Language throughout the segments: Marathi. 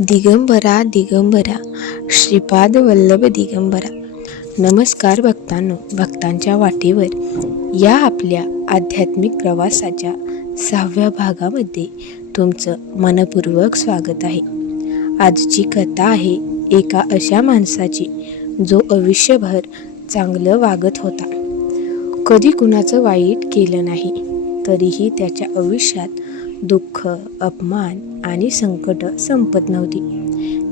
दिगंबरा दिगंबरा श्रीपाद वल्लभ दिगंबरा. नमस्कार भक्तांनो, भक्तांच्या वाटेवर या आपल्या आध्यात्मिक प्रवासाच्या 6व्या भागामध्ये तुमचं मनपूर्वक स्वागत आहे. आजची कथा आहे एका अशा माणसाची जो आयुष्यभर चांगलं वागत होता, कधी कुणाचं वाईट केलं नाही, तरीही त्याच्या आयुष्यात दुःख, अपमान आणि संकट संपत नव्हती.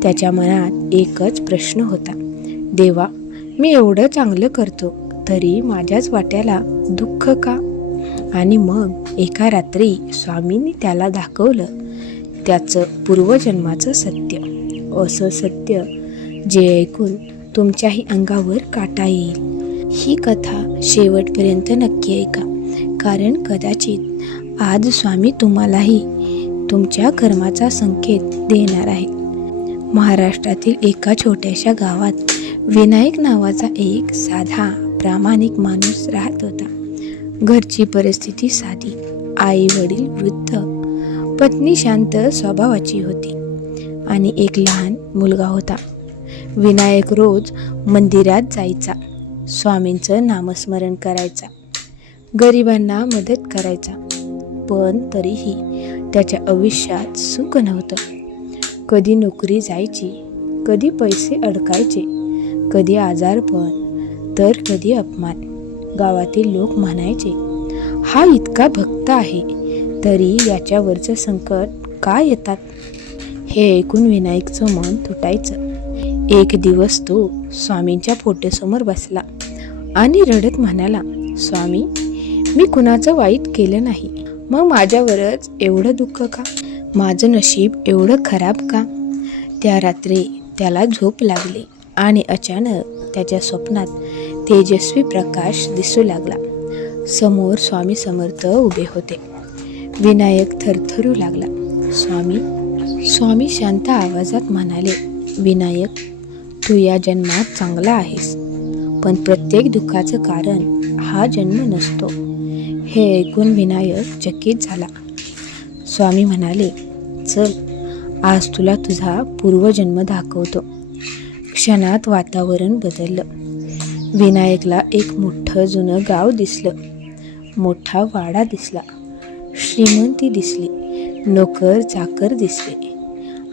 त्याच्या मनात एकच प्रश्न होता, देवा, मी एवढं चांगलं करतो तरी माझ्याच वाट्याला दुःख का? आणि मग एका रात्री स्वामींनी त्याला दाखवलं त्याचं पूर्वजन्माचं सत्य, असं सत्य जे ऐकून तुमच्याही अंगावर काटा येईल. ही कथा शेवटपर्यंत नक्की ऐका, कारण कदाचित आज स्वामी तुम्हालाही तुमच्या कर्माचा संकेत देणार आहे. महाराष्ट्रातील एका छोट्याशा गावात विनायक नावाचा एक साधा प्रामाणिक माणूस राहत होता. घरची परिस्थिती साधी, आई वडील वृद्ध, पत्नी शांत स्वभावाची होती आणि एक लहान मुलगा होता. विनायक रोज मंदिरात जायचा, स्वामींचं नामस्मरण करायचा, गरिबांना मदत करायचा, पण तरीही त्याच्या आयुष्यात सुख नव्हतं. कधी नोकरी जायची, कधी पैसे अडकायचे, कधी आजारपण, तर कधी अपमान. गावातील लोक म्हणायचे, हा इतका भक्त आहे तरी याच्यावरचं संकट का येतात? हे ऐकून विनायकचं मन तुटायचं. एक दिवस तो स्वामींच्या फोटोसमोर बसला आणि रडत म्हणाला, स्वामी, मी कुणाचं वाईट केलं नाही, मग माझ्यावरच एवढं दुःख का? माझं नशीब एवढं खराब का? त्या रात्री त्याला झोप लागली आणि अचानक त्याच्या स्वप्नात तेजस्वी प्रकाश दिसू लागला. समोर स्वामी समर्थ उभे होते. विनायक थरथरू लागला. स्वामी शांत आवाजात म्हणाले, विनायक, तू या जन्मात चांगला आहेस, पण प्रत्येक दुःखाचं कारण हा जन्म नसतो. हे ऐकून विनायक चकित झाला. स्वामी म्हणाले, चल, आज तुला तुझा पूर्वजन्म दाखवतो. क्षणात वातावरण बदललं. विनायकला एक मोठं जुनं गाव दिसलं. मोठा वाडा दिसला, श्रीमंती दिसली, नोकर चाकर दिसले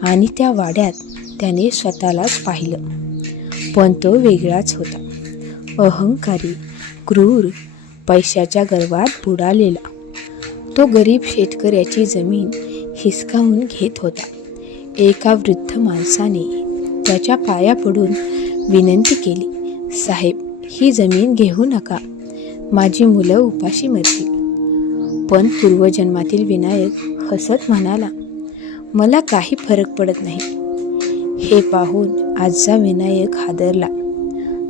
आणि त्या वाड्यात त्याने स्वतःलाच पाहिलं. पण तो वेगळाच होता, अहंकारी, क्रूर, पैशाच्या गर्वात बुडालेला. तो गरीब शेतकऱ्याची जमीन हिसकावून घेत होता. एका वृद्ध माणसाने त्याच्या पाया पडून विनंती केली, साहेब, ही जमीन घेऊ नका, माझी मुलं उपाशी मरतील. पण पूर्वजन्मातील विनायक हसत म्हणाला, मला काही फरक पडत नाही. हे पाहून आजचा विनायक हादरला.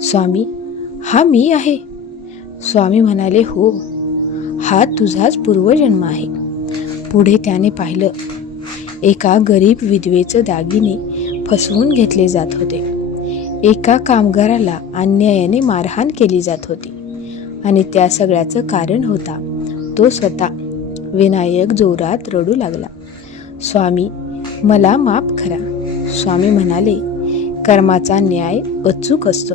स्वामी, हा मी आहे? स्वामी म्हणाले, हो, हा तुझाच पूर्वजन्म आहे. पुढे त्याने पाहिलं, एका गरीब विधवेचं दागिने फसवून घेतले जात होते. एका कामगाराला अन्यायाने मारहाण केली जात होती आणि त्या सगळ्याचं कारण होता तो स्वतः. विनायक जोरात रडू लागला. स्वामी, मला माफ करा. स्वामी म्हणाले, कर्माचा न्याय अचूक असतो.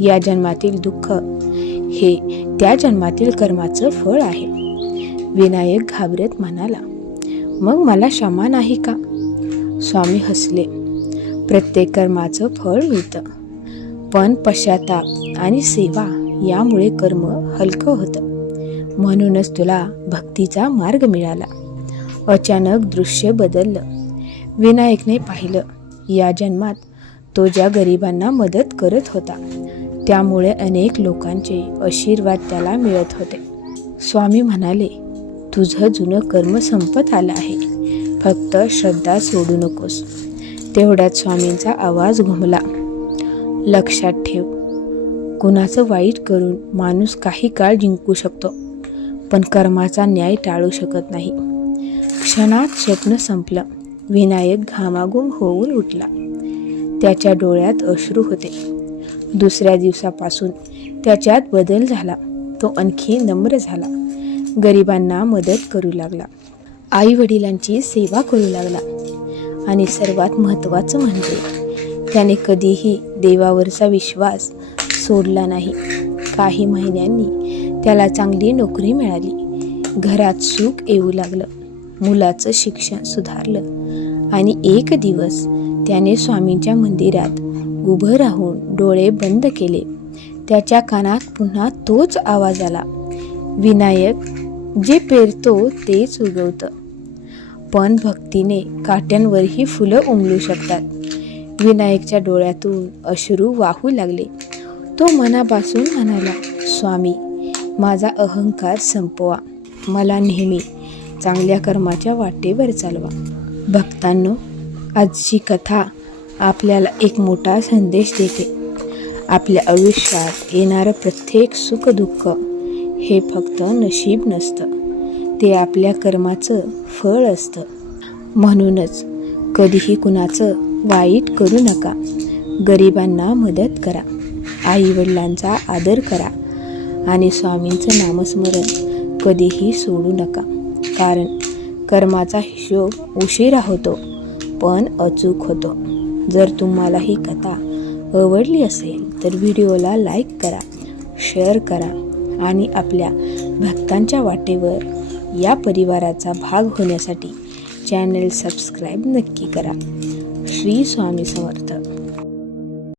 या जन्मातील दुःख हे त्या जन्मातील कर्माचं फळ आहे. विनायक घाबरत म्हणाला, मग मला क्षमा नाही का? स्वामी हसले, प्रत्येक कर्माचं फळ मिळतं, पण पश्चाताप आणि सेवा यामुळे कर्म हलकं होतं. म्हणूनच तुला भक्तीचा मार्ग मिळाला. अचानक दृश्य बदललं. विनायकने पाहिलं, या जन्मात तो ज्या गरिबांना मदत करत होता त्यामुळे अनेक लोकांचे आशीर्वाद त्याला मिळत होते. स्वामी म्हणाले, तुझं जुनं कर्म संपत आलं आहे, फक्त श्रद्धा सोडू नकोस. तेवढ्यात स्वामींचा आवाज घुमला, लक्षात ठेव, कुणाचं वाईट करून माणूस काही काळ जिंकू शकतो, पण कर्माचा न्याय टाळू शकत नाही. क्षणात स्वप्न संपलं. विनायक घामाघूम होऊन उठला. त्याच्या डोळ्यात अश्रू होते. दुसऱ्या दिवसापासून त्याच्यात बदल झाला. तो आणखी नम्र झाला, गरिबांना मदत करू लागला, आई वडिलांची सेवा करू लागला आणि सर्वात महत्त्वाचं म्हणजे त्याने कधीही देवावरचा विश्वास सोडला नाही. काही महिन्यांनी त्याला चांगली नोकरी मिळाली, घरात सुख येऊ लागलं, मुलाचं शिक्षण सुधारलं आणि एक दिवस त्याने स्वामींच्या मंदिरात उभं राहून डोळे बंद केले. त्याच्या कानात पुन्हा तोच आवाज आला, विनायक जे पेरतो तेच उगवतं. पण भक्तीने काट्यांवरही फुलं उमलू शकतात. विनायकच्या डोळ्यातून अश्रू वाहू लागले. तो मनापासून म्हणाला, स्वामी माझा अहंकार संपवा, मला नेहमी चांगल्या कर्माच्या वाटेवर चालवा. भक्तांनो, आजची कथा आपल्याला एक मोठा संदेश देते. आपल्या आयुष्यात येणारं प्रत्येक सुख दुःख हे फक्त नशीब नसतं, ते आपल्या कर्माचं फळ असतं. म्हणूनच कधीही कुणाचं वाईट करू नका. गरिबांना मदत करा, आईवडिलांचा आदर करा आणि स्वामींचं नामस्मरण कधीही सोडू नका. कारण कर्माचा हिशोब उशिरा होतो पण अचूक होतो. जर तुम्हाला ही कथा आवडली असेल तर व्हिडिओला लाईक करा, शेअर करा आणि आपल्या भक्तांच्या वाटेवर या परिवाराचा भाग होण्यासाठी चॅनल सबस्क्राईब नक्की करा. श्री स्वामी समर्थ.